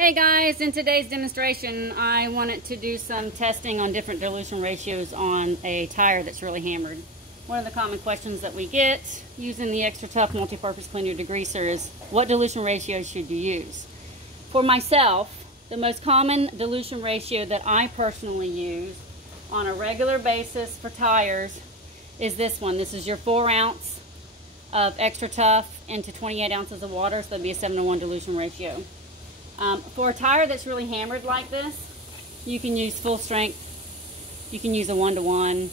Hey guys, in today's demonstration I wanted to do some testing on different dilution ratios on a tire that's really hammered. One of the common questions that we get using the extra tough multi-purpose cleaner degreaser is, what dilution ratio should you use? For myself, the most common dilution ratio that I personally use on a regular basis for tires is this one. This is your 4 ounce of extra tough into 28 ounces of water, so that'd be a 7:1 dilution ratio. For a tire that's really hammered like this, you can use full strength, you can use a 1:1,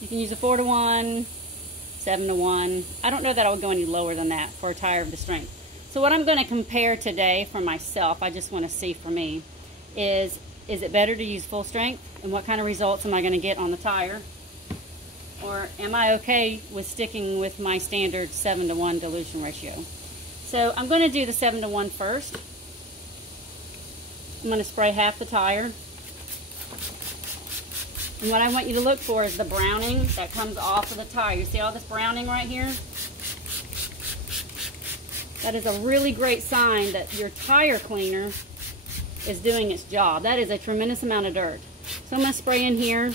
you can use a 4:1, 7:1. I don't know that I would go any lower than that for a tire of the strength. So what I'm going to compare today for myself, I just want to see for me, is it better to use full strength, and what kind of results am I going to get on the tire? Or am I okay with sticking with my standard 7:1 dilution ratio? So I'm going to do the 7:1 first. I'm going to spray half the tire. And what I want you to look for is the browning that comes off of the tire. You see all this browning right here? That is a really great sign that your tire cleaner is doing its job. That is a tremendous amount of dirt. So I'm going to spray in here.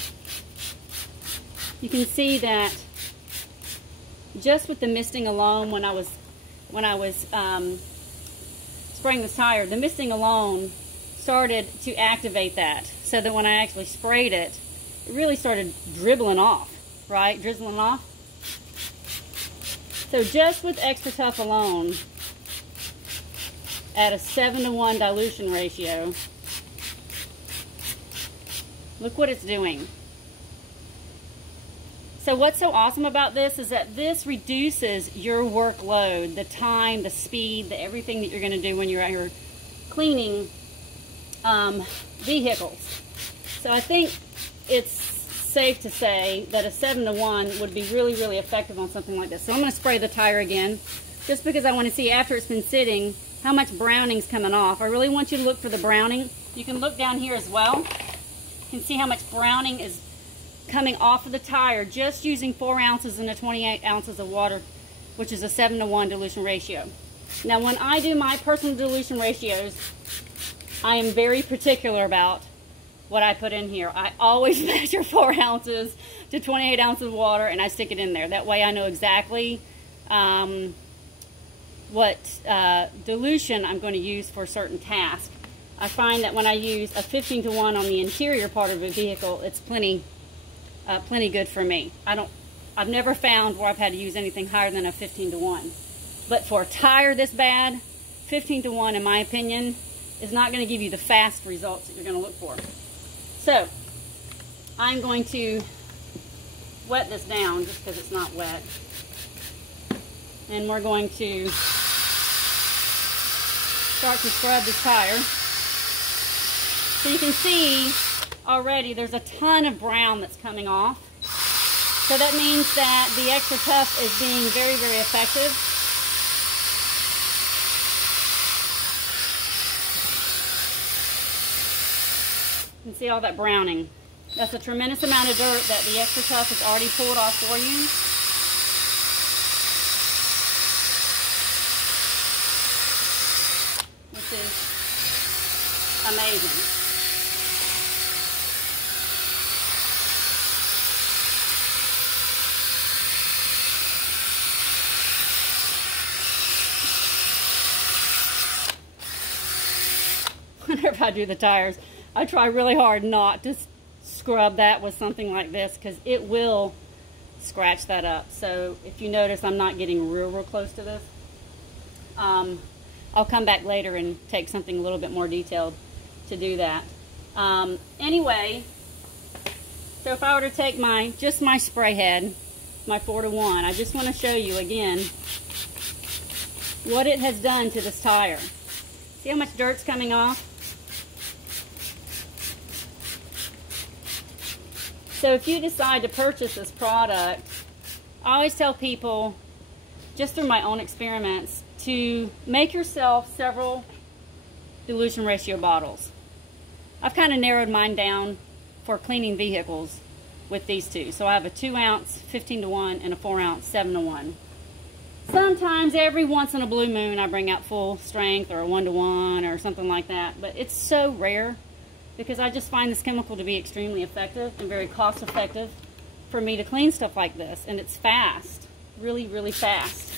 You can see that just with the misting alone, when I was spraying this tire, the misting alone started to activate that, so that when I actually sprayed it, it really started dribbling off, right? Drizzling off. So just with extra tough alone, at a 7:1 dilution ratio, look what it's doing. So what's so awesome about this is that this reduces your workload, the time, the speed, the everything that you're going to do when you're out here cleaning vehicles. So I think it's safe to say that a 7:1 would be really, really effective on something like this. So I'm going to spray the tire again, just because I want to see after it's been sitting how much browning's coming off. I really want you to look for the browning. You can look down here as well. You can see how much browning is coming off of the tire just using 4 ounces into 28 ounces of water, which is a 7:1 dilution ratio. Now when I do my personal dilution ratios, I am very particular about what I put in here. I always measure 4 ounces to 28 ounces of water and I stick it in there. That way I know exactly what dilution I'm going to use for a certain task. I find that when I use a 15:1 on the interior part of a vehicle, it's plenty good for me. I've never found where I've had to use anything higher than a 15:1. But for a tire this bad, 15:1 in my opinion is not going to give you the fast results that you're going to look for. So I'm going to wet this down just because it's not wet. And we're going to start to scrub this tire. So you can see already there's a ton of brown that's coming off. So that means that the extra tough is being very, very effective. You can see all that browning. That's a tremendous amount of dirt that the extra tough has already pulled off for you. Which is amazing. Whenever I do the tires, I try really hard not to scrub that with something like this, because it will scratch that up. So if you notice, I'm not getting real close to this. I'll come back later and take something a little bit more detailed to do that. Anyway, so if I were to take just my spray head, my 4:1, I just want to show you again what it has done to this tire. See how much dirt's coming off? So if you decide to purchase this product, I always tell people, just through my own experiments, to make yourself several dilution ratio bottles. I've kind of narrowed mine down for cleaning vehicles with these two. So I have a 2 ounce 15:1 and a 4 ounce 7:1. Sometimes, every once in a blue moon, I bring out full strength or a 1-to-1 or something like that. But it's so rare because I just find this chemical to be extremely effective and very cost effective for me to clean stuff like this. And it's fast, really, really fast,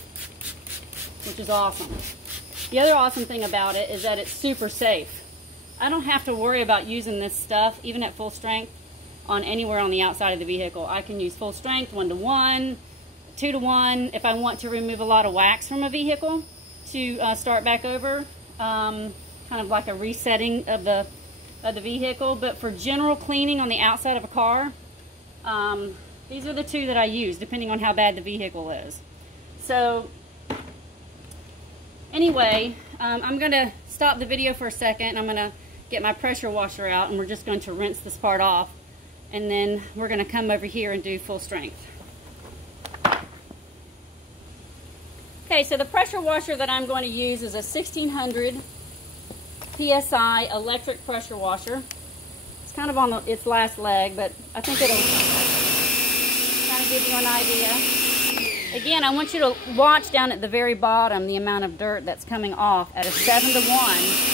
which is awesome. The other awesome thing about it is that it's super safe. I don't have to worry about using this stuff, even at full strength, on anywhere on the outside of the vehicle. I can use full strength, 1-to-1, 2-to-1, if I want to remove a lot of wax from a vehicle to start back over, kind of like a resetting of the vehicle. But for general cleaning on the outside of a car, these are the two that I use, depending on how bad the vehicle is. So anyway, I'm going to stop the video for a second. I'm going to get my pressure washer out, and we're just going to rinse this part off, and then we're going to come over here and do full strength. Okay, so the pressure washer that I'm going to use is a 1600 PSI electric pressure washer. It's kind of on its last leg, but I think it'll kind of give you an idea. Again, I want you to watch down at the very bottom the amount of dirt that's coming off at a 7-to-1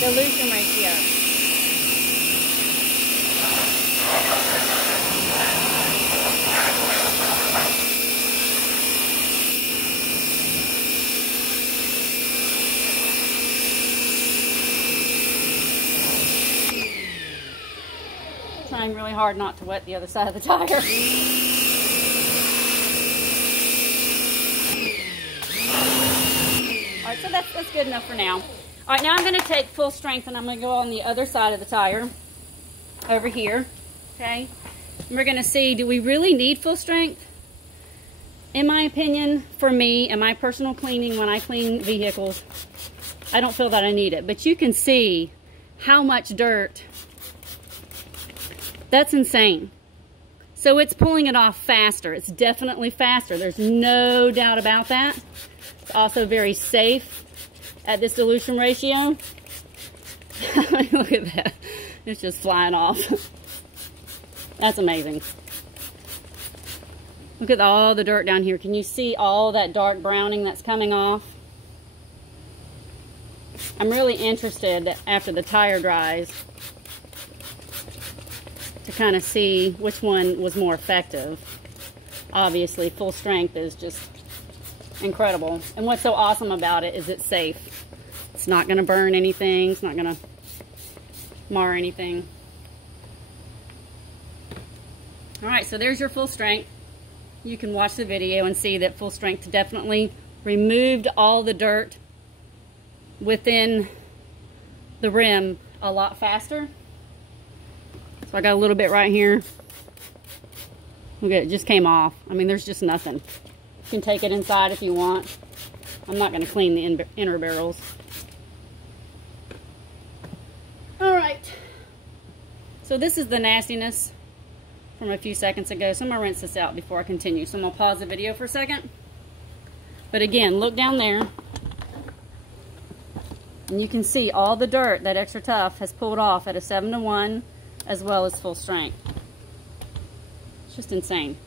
dilution ratio. Trying really hard not to wet the other side of the tire. Alright, so that's good enough for now. Alright, now I'm going to take full strength and I'm going to go on the other side of the tire, over here, okay? And we're going to see, do we really need full strength? In my opinion, for me and my personal cleaning, when I clean vehicles, I don't feel that I need it. But you can see how much dirt. That's insane. So it's pulling it off faster. It's definitely faster. There's no doubt about that. It's also very safe at this dilution ratio. Look at that. It's just flying off. That's amazing. Look at all the dirt down here. Can you see all that dark browning that's coming off? I'm really interested after the tire dries to kind of see which one was more effective. Obviously, full strength is just incredible. And what's so awesome about it is it's safe. It's not going to burn anything. It's not going to mar anything. Alright, so there's your full strength. You can watch the video and see that full strength definitely removed all the dirt within the rim a lot faster. So I got a little bit right here. Look at it, just came off. I mean, there's just nothing. You can take it inside if you want. I'm not going to clean the inner barrels. Alright. So this is the nastiness from a few seconds ago. So I'm going to rinse this out before I continue. So I'm going to pause the video for a second. But again, look down there. And you can see all the dirt that Extra Tough has pulled off at a 7-to-1 as well as full strength. It's just insane.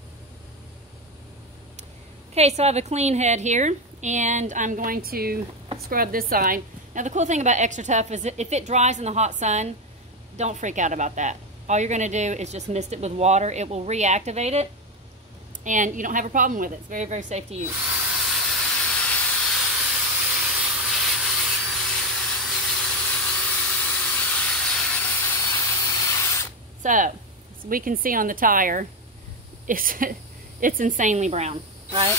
Okay, so I have a clean head here, and I'm going to scrub this side. Now the cool thing about Extra Tough is that if it dries in the hot sun, don't freak out about that. All you're going to do is just mist it with water. It will reactivate it, and you don't have a problem with it. It's very, very safe to use. So, as we can see on the tire, it's insanely brown, right?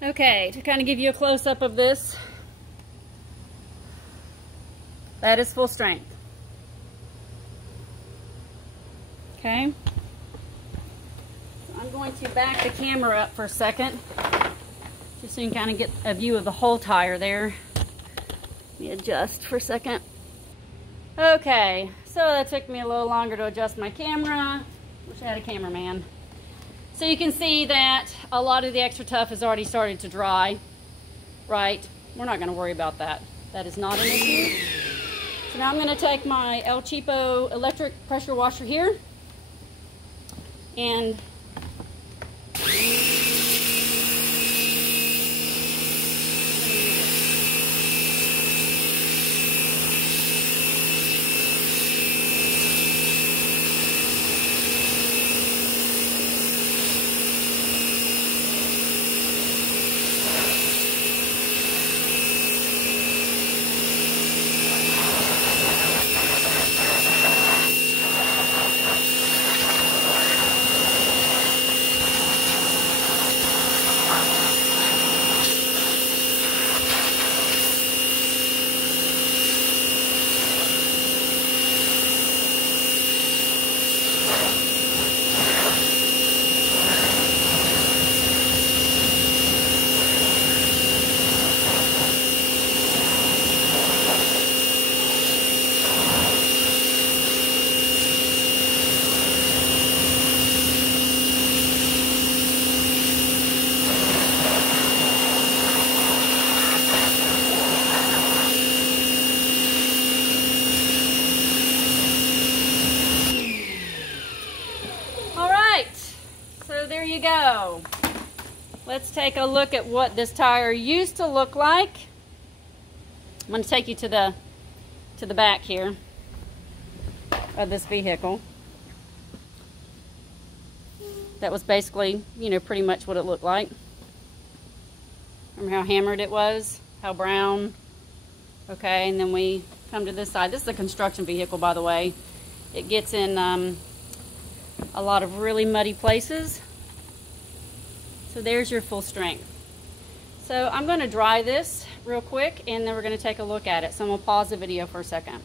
Okay, to kind of give you a close-up of this, that is full strength. Okay. So I'm going to back the camera up for a second, just so you can kind of get a view of the whole tire there. Let me adjust for a second. Okay, so that took me a little longer to adjust my camera. Wish I had a cameraman. So you can see that a lot of the extra tough has already started to dry, right? We're not going to worry about that. That is not an issue. So now I'm going to take my El Cheapo electric pressure washer here and there you go. Let's take a look at what this tire used to look like. I'm going to take you to the back here of this vehicle. That was basically, you know, pretty much what it looked like. Remember how hammered it was? How brown? Okay, and then we come to this side. This is a construction vehicle, by the way. It gets in a lot of really muddy places. So there's your full strength. So I'm going to dry this real quick and then we're going to take a look at it. So I'm going to pause the video for a second.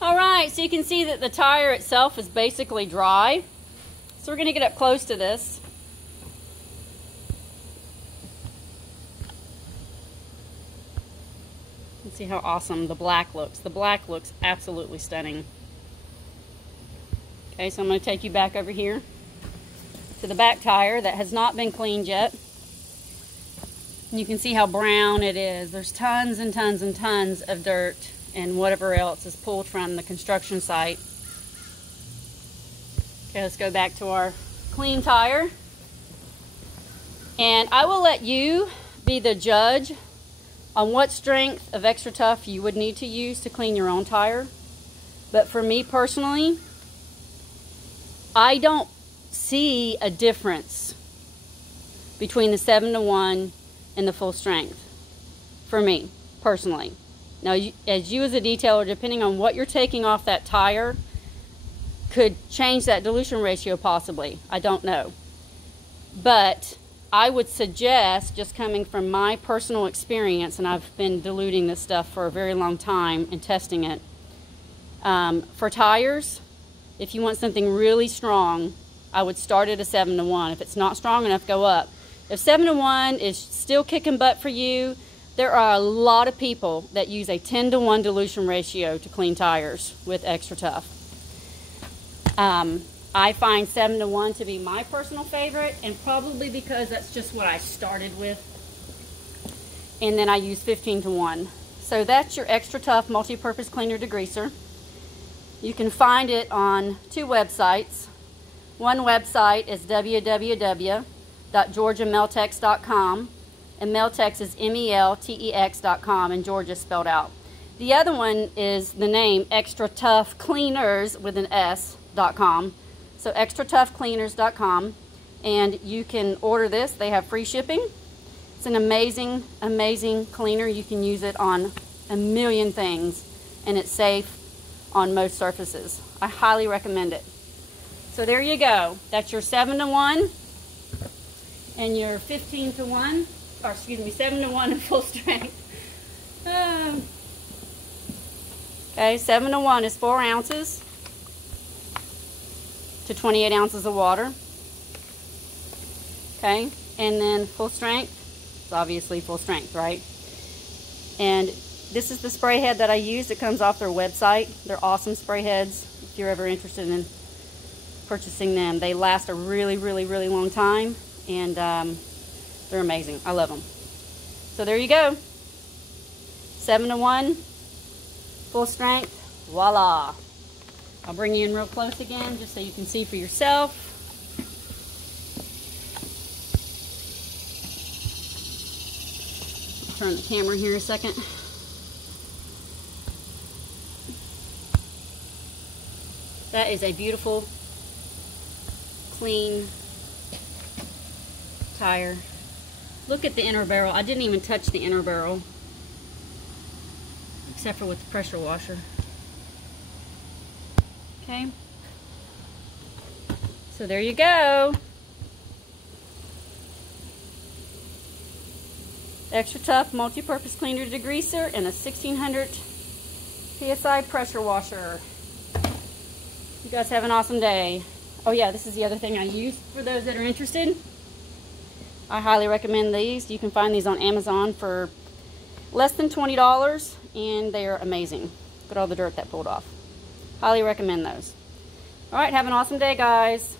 Alright, so you can see that the tire itself is basically dry. So we're going to get up close to this. Let's see how awesome the black looks. The black looks absolutely stunning. Okay, so I'm going to take you back over here to the back tire that has not been cleaned yet. And you can see how brown it is. There's tons and tons and tons of dirt and whatever else is pulled from the construction site. Okay, let's go back to our clean tire. And I will let you be the judge on what strength of extra tough you would need to use to clean your own tire. But for me personally, I don't see a difference between the 7-to-1 and the full strength for me personally. Now, as you as a detailer, depending on what you're taking off that tire, could change that dilution ratio possibly. I don't know. But I would suggest, just coming from my personal experience, and I've been diluting this stuff for a very long time and testing it, for tires, if you want something really strong, I would start at a 7-to-1. If it's not strong enough, go up. If 7-to-1 is still kicking butt for you, there are a lot of people that use a 10-to-1 dilution ratio to clean tires with extra tough. I find 7-to-1 to be my personal favorite, and probably because that's just what I started with. And then I use 15-to-1. So that's your extra tough multi-purpose cleaner degreaser. You can find it on 2 websites. One website is www.georgiameltex.com, and Mel-Tex is MELTEX.com, and Georgia spelled out. The other one is the name Extra Tough Cleaners with an S.com. So extratoughcleaners.com, and you can order this. They have free shipping. It's an amazing, amazing cleaner. You can use it on a million things, and it's safe on most surfaces. I highly recommend it. So there you go. That's your 7-to-1 and your 15-to-1, or excuse me, 7-to-1 and full strength. Okay, 7-to-1 is 4 ounces. to 28 ounces of water. Okay, and then full strength. It's obviously full strength, right? And this is the spray head that I use. It comes off their website. They're awesome spray heads if you're ever interested in purchasing them. They last a really, really, really long time, and they're amazing. I love them. So there you go. 7-to-1, full strength, voila. I'll bring you in real close again just so you can see for yourself. Turn the camera here a second. That is a beautiful, clean tire. Look at the inner barrel. I didn't even touch the inner barrel, except for with the pressure washer. Okay. So there you go. Extra tough multi-purpose cleaner degreaser and a 1600 PSI pressure washer. You guys have an awesome day. Oh yeah, this is the other thing I use for those that are interested. I highly recommend these. You can find these on Amazon for less than $20, and they are amazing. Look at all the dirt that pulled off. Highly recommend those. All right, have an awesome day, guys.